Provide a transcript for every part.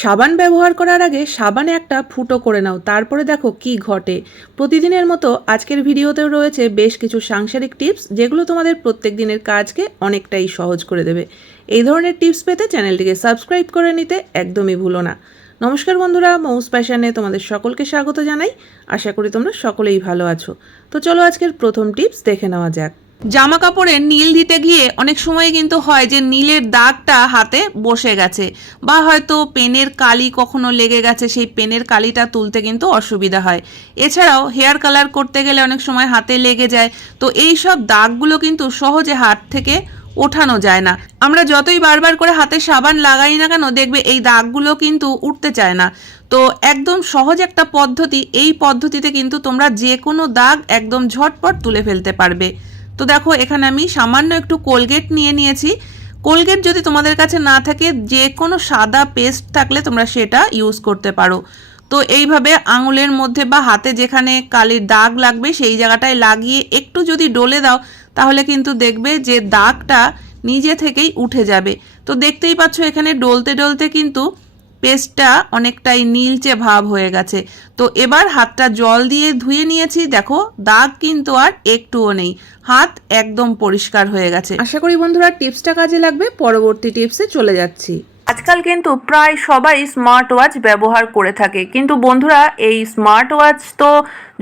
সাবান ব্যবহার করার আগে সাবানে একটা ফুটো করে নাও, তারপরে দেখো কি ঘটে। প্রতিদিনের মতো আজকের ভিডিওতেও রয়েছে বেশ কিছু সাংসারিক টিপস, যেগুলো তোমাদের প্রত্যেক দিনের কাজকে অনেকটাই সহজ করে দেবে। এই ধরনের টিপস পেতে চ্যানেলটিকে সাবস্ক্রাইব করে নিতে একদমই ভুলো না। নমস্কার বন্ধুরা, মৌস প্যাশনে তোমাদের সকলকে স্বাগত জানাই। আশা করি তোমরা সকলেই ভালো আছো। তো চলো আজকের প্রথম টিপস দেখে নেওয়া যাক। জামা কাপড়ে নীল দিতে গিয়ে অনেক সময় কিন্তু হয় যে নীলের দাগটা হাতে বসে গেছে বা হয়তো পেনের কালি কখনো লেগে গেছে, সেই পেনের কালিটা তুলতে কিন্তু অসুবিধা হয়। এছাড়াও হেয়ার কালার করতে গেলে অনেক সময় হাতে লেগে যায়, তো এই সব দাগগুলো কিন্তু সহজে হাত থেকে ওঠানো যায় না। আমরা যতই বারবার করে হাতে সাবান লাগাই না কেন, দেখবে এই দাগগুলো কিন্তু উঠতে চায় না। তো একদম সহজ একটা পদ্ধতি, এই পদ্ধতিতে কিন্তু তোমরা যে কোনো দাগ একদম ঝটপট তুলে ফেলতে পারবে। তো দেখো, এখানে আমি সামান্য একটু কোলগেট নিয়ে নিয়েছি। কোলগেট যদি তোমাদের কাছে না থাকে, যে কোনো সাদা পেস্ট থাকলে তোমরা সেটা ইউজ করতে পারো। তো এইভাবে আঙুলের মধ্যে বা হাতে যেখানে কালির দাগ লাগবে, সেই জায়গাটায় লাগিয়ে একটু যদি ডলে দাও, তাহলে কিন্তু দেখবে যে দাগটা নিজে থেকেই উঠে যাবে। তো দেখতেই পাচ্ছ, এখানে ডলতে ডলতে কিন্তু পেস্টটা অনেকটাই নীলচে ভাব হয়ে গেছে। তো এবার হাতটা জল দিয়ে ধুয়ে নিয়েছি। দেখো, দাগ কিন্তু আর একটুও নেই। হাত একদম পরিষ্কার হয়ে গেছে। আশা করি বন্ধুরা টিপসটা কাজে লাগবে। পরবর্তী টিপসে চলে যাচ্ছি। আজকাল কিন্তু প্রায় সবাই স্মার্ট ওয়াচ ব্যবহার করে থাকে। কিন্তু বন্ধুরা, এই স্মার্ট ওয়াচ তো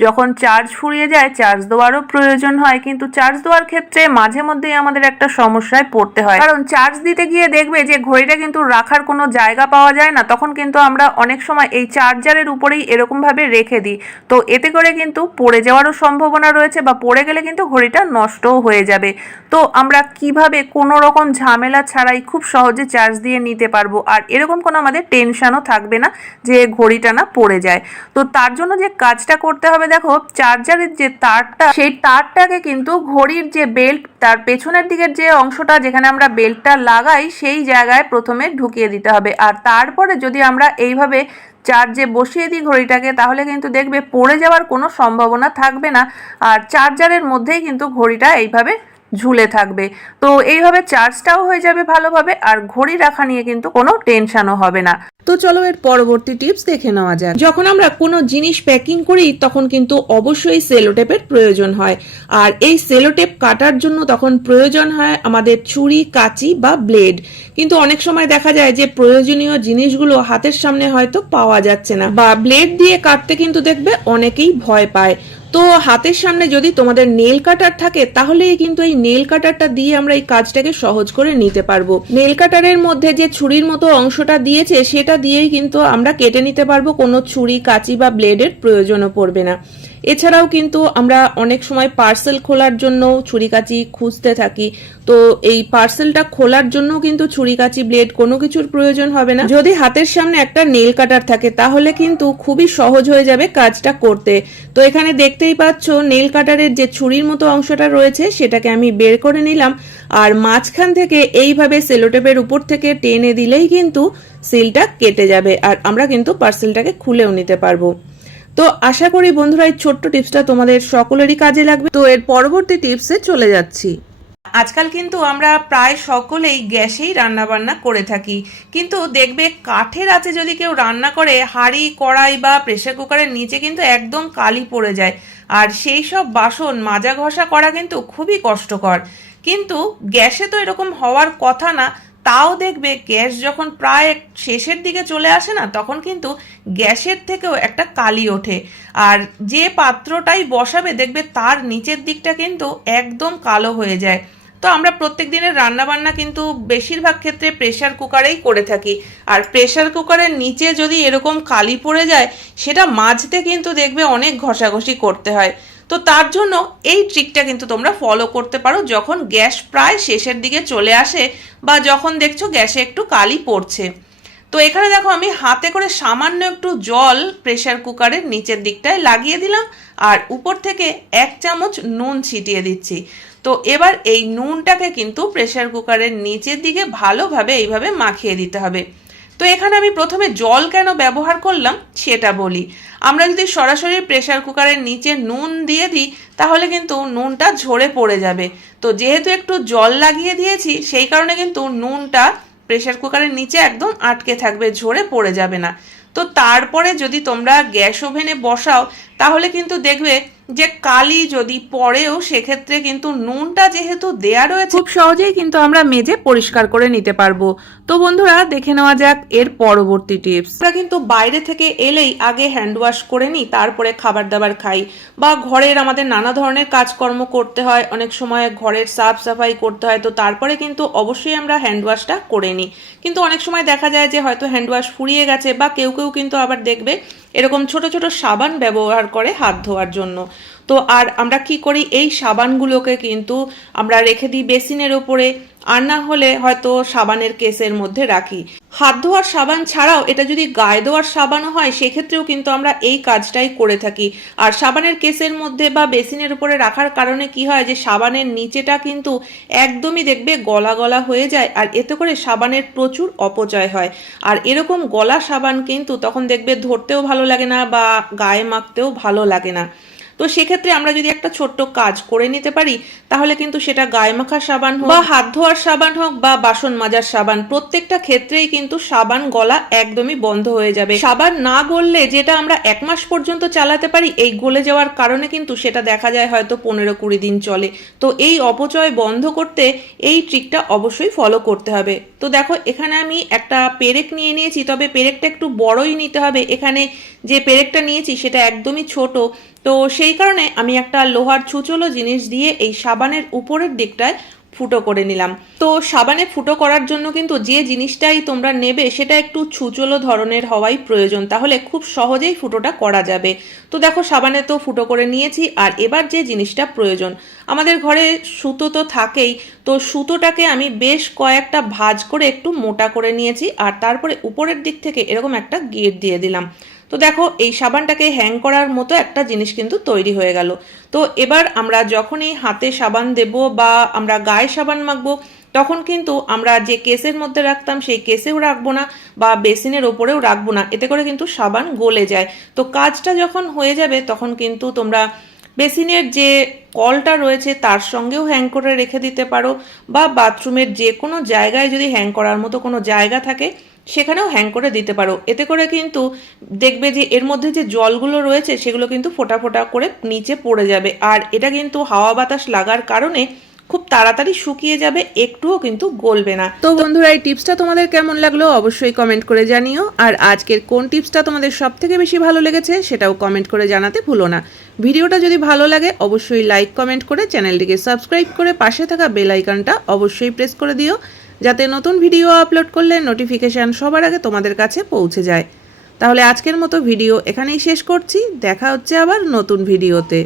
যখন চার্জ ফুরিয়ে যায় চার্জ দেওয়ারও প্রয়োজন হয়। কিন্তু চার্জ দেওয়ার ক্ষেত্রে মাঝে মধ্যেই আমাদের একটা সমস্যায় পড়তে হয়। কারণ চার্জ দিতে গিয়ে দেখবে যে ঘড়িটা কিন্তু রাখার কোনো জায়গা পাওয়া যায় না। তখন কিন্তু আমরা অনেক সময় এই চার্জারের উপরেই এরকমভাবে রেখে দিই। তো এতে করে কিন্তু পড়ে যাওয়ারও সম্ভাবনা রয়েছে বা পড়ে গেলে কিন্তু ঘড়িটা নষ্টও হয়ে যাবে। তো আমরা কীভাবে কোনো রকম ঝামেলা ছাড়াই খুব সহজে চার্জ দিয়ে নিতে পারব। আর এরকম কোনো আমাদের টেনশনও থাকবে না যে ঘড়িটা না পড়ে যায়। তো তার জন্য যে কাজটা করতে হবে, দেখো চার্জারের যে তারটা, সেই তারটাকে কিন্তু ঘড়ির যে বেল্ট তার পেছনের দিকের যে অংশটা যেখানে আমরা বেল্টটা লাগাই, সেই জায়গায় প্রথমে ঢুকিয়ে দিতে হবে। আর তারপরে যদি আমরা এইভাবে চার্জে বসিয়ে দিই ঘড়িটাকে, তাহলে কিন্তু দেখবে পড়ে যাওয়ার কোনো সম্ভাবনা থাকবে না। আর চার্জারের মধ্যেই কিন্তু ঘড়িটা এইভাবে ঝুলে থাকবে। তো এইভাবে চার্জটাও হয়ে যাবে ভালোভাবে আর ঘড়ি রাখা নিয়ে কিন্তু কোনো টেনশনও হবে না। তো চলো এর পরবর্তী টিপস দেখে নেওয়া যাক। যখন আমরা কোনো জিনিস প্যাকিং করি, তখন কিন্তু অবশ্যই সেলোটেপের প্রয়োজন হয়। আর এই সেলোটেপ কাটার জন্য তখন প্রয়োজন হয় আমাদের ছুরি, কাঁচি বা ব্লেড কিন্তু অনেক সময় দেখা যায় যে প্রয়োজনীয় জিনিসগুলো হাতের সামনে হয়তো পাওয়া যাচ্ছে না। বা ব্লেড দিয়ে কাটতে কিন্তু দেখবে অনেকেই ভয় পায়। তো হাতের সামনে যদি তোমাদের নেল কাটার থাকে, তাহলে কিন্তু এই নেল কাটারটা দিয়ে আমরা এই কাজটাকে সহজ করে নিতে পারব। নেল কাটারের মধ্যে যে ছুরির মতো অংশটা দিয়েছে, সেটা দিয়েই কিন্তু আমরা কেটে নিতে পারব। কোনো ছুরি, কাঁচি বা ব্লেডের প্রয়োজনও পড়বে না। এছাড়াও কিন্তু আমরা অনেক সময় পার্সেল খোলার জন্য ছুরি কাঁচি খুঁজতে থাকি। তো এই পার্সেলটা খোলার জন্য কিন্তু ছুরি কাঁচি ব্লেড কোনো কিছুর প্রয়োজন হবে না। যদি হাতের সামনে একটা নেল কাটার থাকে, তাহলে কিন্তু খুবই সহজ হয়ে যাবে কাজটা করতে। তো এখানে দেখতেই পাচ্ছ নেল কাটারের যে ছুরির মতো অংশটা রয়েছে, সেটাকে আমি বের করে নিলাম। আর মাঝখান থেকে এইভাবে সেলোটেপের উপর থেকে টেনে দিলেই কিন্তু সিলটা কেটে যাবে। আর আমরা কিন্তু পার্সেলটাকে খুলেও নিতে পারব। তো আশা করি বন্ধুরা, এই ছোট্ট টিপসটা তোমাদের সকলেরই কাজে লাগবে। তো এর পরবর্তী টিপসে চলে যাচ্ছি। আজকাল কিন্তু আমরা প্রায় সকলেই গ্যাসেই রান্না বান্না করে থাকি। কিন্তু দেখবে কাঠের আছে যদি কেউ রান্না করে, হাঁড়ি, কড়াই বা প্রেশার কুকারের নিচে কিন্তু একদম কালি পড়ে যায়। আর সেই সব বাসন মাজা ঘষা করা কিন্তু খুবই কষ্টকর। কিন্তু গ্যাসে তো এরকম হওয়ার কথা না তাও দেখবে গ্যাস যখন প্রায় শেষের দিকে চলে আসে না, তখন কিন্তু গ্যাসের থেকেও একটা কালি ওঠে। আর যে পাত্রটাই বসাবে, দেখবে তার নিচের দিকটা কিন্তু একদম কালো হয়ে যায়। তো আমরা প্রত্যেক দিনের রান্নাবান্না কিন্তু বেশিরভাগ ক্ষেত্রে প্রেশার কুকারেই করে থাকি। আর প্রেশার কুকারের নিচে যদি এরকম কালি পড়ে যায়, সেটা মাজতে কিন্তু দেখবে অনেক ঘষাঘষি করতে হয়। তো তার জন্য এই ট্রিকটা কিন্তু তোমরা ফলো করতে পারো যখন গ্যাস প্রায় শেষের দিকে চলে আসে বা যখন দেখছ গ্যাসে একটু কালি পড়ছে। তো এখানে দেখো আমি হাতে করে সামান্য একটু জল প্রেশার কুকারের নিচের দিকটায় লাগিয়ে দিলাম আর উপর থেকে এক চামচ নুন ছিটিয়ে দিচ্ছি। তো এবার এই নুনটাকে কিন্তু প্রেশার কুকারের নিচের দিকে ভালোভাবে এইভাবে মাখিয়ে দিতে হবে। তো এখানে আমি প্রথমে জল কেন ব্যবহার করলাম সেটা বলি। আমরা যদি সরাসরি প্রেশার কুকারের নিচে নুন দিয়ে দিই, তাহলে কিন্তু নুনটা ঝরে পড়ে যাবে। তো যেহেতু একটু জল লাগিয়ে দিয়েছি, সেই কারণে কিন্তু নুনটা প্রেশার কুকারের নিচে একদম আটকে থাকবে, ঝরে পড়ে যাবে না। তো তারপরে যদি তোমরা গ্যাস ওভেনে বসাও তাহলে কিন্তু দেখবে যে কালি যদি পড়েও সেক্ষেত্রে কিন্তু নুনটা যেহেতু দেয়া রয়েছে খুব সহজেই কিন্তু আমরা মেজে পরিষ্কার করে নিতে পারব। তো বন্ধুরা দেখে নেওয়া যাক এর পরবর্তী টিপস। আমরা কিন্তু বাইরে থেকে এলেই আগে হ্যান্ড ওয়াশ করে নিই তারপরে খাবার দাবার খাই বা ঘরের আমাদের নানা ধরনের কাজকর্ম করতে হয় অনেক সময় ঘরের সাফ সাফাই করতে হয় তো তারপরে কিন্তু অবশ্যই আমরা হ্যান্ড ওয়াশটা করে নিই। কিন্তু অনেক সময় দেখা যায় যে হয়তো হ্যান্ড ওয়াশ ফুরিয়ে গেছে বা কেউ কেউ কিন্তু আবার দেখবে এরকম ছোট ছোট সাবান ব্যবহার করে হাত ধোয়ার জন্য। তো আর আমরা কি করি? এই সাবানগুলোকে কিন্তু আমরা রেখে দিই বেসিনের ওপরে আর না হলে হয়তো সাবানের কেসের মধ্যে রাখি। হাত ধোয়ার সাবান ছাড়াও এটা যদি গায়ে দেওয়ার সাবানও হয়, সেক্ষেত্রেও কিন্তু আমরা এই কাজটাই করে থাকি। আর সাবানের কেসের মধ্যে বা বেসিনের উপরে রাখার কারণে কি হয় যে, সাবানের নিচেটা কিন্তু একদমই দেখবে গলা গলা হয়ে যায় আর এতে করে সাবানের প্রচুর অপচয় হয়। আর এরকম গলা সাবান কিন্তু তখন দেখবে ধরতেও ভালো লাগে না বা গায়ে মাখতেও ভালো লাগে না। তো সেক্ষেত্রে আমরা যদি একটা ছোট্ট কাজ করে নিতে পারি, তাহলে কিন্তু সেটা গায়ে মাখার সাবান হোক, বা হাত ধোয়ার সাবান হোক, বা বাসন মাজার সাবান, প্রত্যেকটা ক্ষেত্রেই কিন্তু সাবান গলা একদমই বন্ধ হয়ে যাবে। সাবান না গললে যেটা আমরা এক মাস পর্যন্ত চালাতে পারি, এই গলে যাওয়ার কারণে কিন্তু সেটা দেখা যায় হয়তো পনেরো কুড়ি দিন চলে। তো এই অপচয় বন্ধ করতে এই ট্রিকটা অবশ্যই ফলো করতে হবে। তো দেখো, এখানে আমি একটা পেরেক নিয়ে নিয়েছি, তবে পেরেকটা একটু বড়ই নিতে হবে। এখানে যে পেরেকটা নিয়েছি, সেটা একদমই ছোট। তো সেই কারণে আমি একটা লোহার ছুচলো জিনিস দিয়ে এই সাবানের উপরের দিকটায় ফুটো করে নিলাম। তো সাবানে ফুটো করার জন্য কিন্তু যে জিনিসটাই তোমরা নেবে সেটা একটু ছুচলো ধরনের হওয়াই প্রয়োজন। তাহলে খুব সহজেই ফুটোটা করা যাবে। তো দেখো সাবানে তো ফুটো করে নিয়েছি আর এবার যে জিনিসটা প্রয়োজন। আমাদের ঘরে সুতো তো থাকেই। তো সুতোটাকে আমি বেশ কয়েকটা ভাজ করে একটু মোটা করে নিয়েছি আর তারপরে উপরের দিক থেকে এরকম একটা গিট দিয়ে দিলাম। তো দেখো, এই সাবানটাকে হ্যাং করার মতো একটা জিনিস কিন্তু তৈরি হয়ে গেল। তো এবার আমরা যখনই হাতে সাবান দেব বা আমরা গায়ে সাবান মাখবো, তখন কিন্তু আমরা যে কেসের মধ্যে রাখতাম, সেই কেসেও রাখব না বা বেসিনের ওপরেও রাখব না। এতে করে কিন্তু সাবান গলে যায়। তো কাজটা যখন হয়ে যাবে, তখন কিন্তু তোমরা বেসিনের যে কলটা রয়েছে, তার সঙ্গেও হ্যাং করে রেখে দিতে পারো বা বাথরুমের যে কোনো জায়গায় যদি হ্যাং করার মতো কোনো জায়গা থাকে সেখানেও হ্যাং করে দিতে পারো। এতে করে কিন্তু দেখবে যে এর মধ্যে যে জলগুলো রয়েছে, সেগুলো কিন্তু ফোটা ফোটা করে নিচে পড়ে যাবে। আর এটা কিন্তু হাওয়া বাতাস লাগার কারণে খুব তাড়াতাড়ি শুকিয়ে যাবে, একটুও কিন্তু গলবে না। তো বন্ধুরা, এই টিপসটা তোমাদের কেমন লাগল অবশ্যই কমেন্ট করে জানিও। আর আজকের কোন টিপসটা তোমাদের সব থেকে বেশি ভালো লেগেছে সেটাও কমেন্ট করে জানাতে ভুলো না। ভিডিওটা যদি ভালো লাগে, অবশ্যই লাইক কমেন্ট করে চ্যানেলটিকে সাবস্ক্রাইব করে পাশে থাকা বেল আইকনটা অবশ্যই প্রেস করে দিও। যাতে নতুন ভিডিও আপলোড করলে নোটিফিকেশান সবার আগে তোমাদের কাছে পৌঁছে যায়। তাহলে আজকের মতো ভিডিও এখানেই শেষ করছি। দেখা হচ্ছে আবার নতুন ভিডিওতে।